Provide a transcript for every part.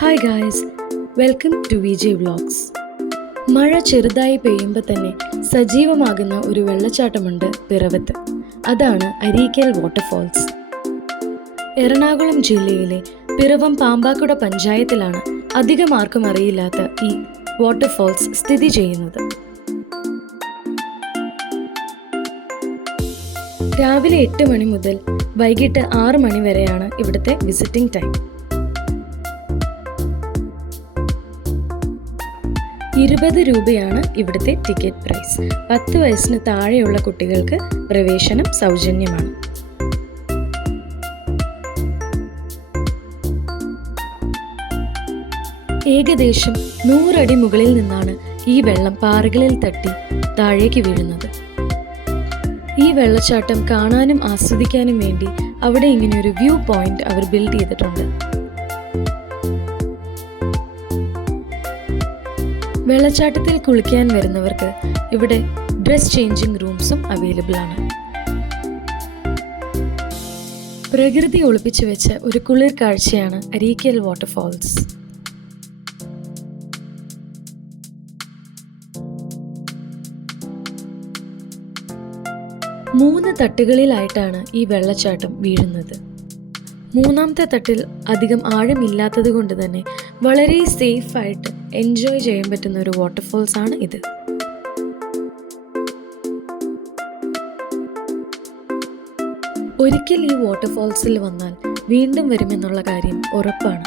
Hi guys, welcome to Viji vlogs. മഴ ചെറുതായി പെയ്യുമ്പോൾ തന്നെ സജീവമാകുന്ന ഒരു വെള്ളച്ചാട്ടമുണ്ട് പിറവത്ത്. അതാണ് അരീക്കൽ വാട്ടർഫോൾസ്. എറണാകുളം ജില്ലയിലെ പിറവം പാമ്പാക്കുട പഞ്ചായത്തിലാണ് അധികം ആർക്കും അറിയില്ലാത്ത ഈ വാട്ടർഫോൾസ് സ്ഥിതി ചെയ്യുന്നത്. രാവിലെ 8 മണി മുതൽ വൈകിട്ട് 6 മണി വരെയാണ് ഇവിടുത്തെ വിസിറ്റിംഗ് ടൈം. 20 രൂപയാണ് ഇവിടുത്തെ ടിക്കറ്റ് പ്രൈസ്. 10 വയസ്സിന് താഴെയുള്ള കുട്ടികൾക്ക് പ്രവേശനം സൗജന്യമാണ്. ഏകദേശം 100 അടി മുകളിൽ നിന്നാണ് ഈ വെള്ളം പാറകളിൽ തട്ടി താഴേക്ക് വീഴുന്നത്. ഈ വെള്ളച്ചാട്ടം കാണാനും ആസ്വദിക്കാനും വേണ്ടി അവിടെ ഇങ്ങനെയൊരു വ്യൂ പോയിന്റ് അവർ ബിൽഡ് ചെയ്തിട്ടുണ്ട്. വെള്ളച്ചാട്ടത്തിൽ കുളിക്കാൻ വരുന്നവർക്ക് ഇവിടെ ഡ്രസ് ചേഞ്ചിങ് റൂംസും അവൈലബിൾ ആണ്. പ്രകൃതി ഒളിപ്പിച്ചു വെച്ച ഒരു കുളിർ കാഴ്ചയാണ് അരീക്കൽ വാട്ടർഫോൾസ്. മൂന്ന് തട്ടുകളിലായിട്ടാണ് ഈ വെള്ളച്ചാട്ടം വീഴുന്നത്. മൂന്നാമത്തെ തട്ടിൽ അധികം ആഴമില്ലാത്തത് കൊണ്ട് തന്നെ വളരെ സേഫായിട്ട് എൻജോയ് ചെയ്യാൻ പറ്റുന്ന ഒരു വാട്ടർഫോൾസ് ആണ് ഇത്. ഒരിക്കൽ ഈ വാട്ടർഫോൾസിൽ വന്നാൽ വീണ്ടും വരുമെന്നുള്ള കാര്യം ഉറപ്പാണ്.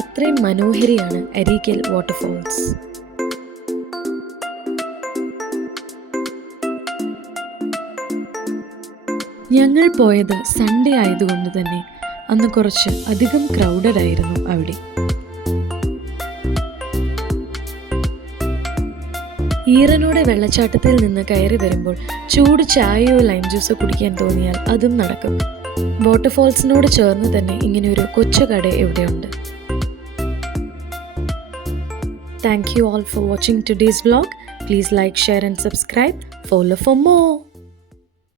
അത്രയും മനോഹരിയാണ് അരീക്കൽ വാട്ടർഫോൾസ്. ഞങ്ങൾ പോയത് സൺഡേ ആയതുകൊണ്ട് തന്നെ അന്ന് കുറച്ച് അധികം ക്രൗഡഡ് ആയിരുന്നു അവിടെ. ഈറനോടെ വെള്ളച്ചാട്ടത്തിൽ നിന്ന് കയറി വരുമ്പോൾ ചൂട് ചായയോ ലൈം ജ്യൂസോ കുടിക്കാൻ തോന്നിയാൽ അതും നടക്കും. വാട്ടർഫോൾസിനോട് ചേർന്ന് തന്നെ ഇങ്ങനെ ഒരു കൊച്ചു കട ഇവിടെയുണ്ട്. Thank you all for watching today's vlog. Please like, share and subscribe. Follow for more.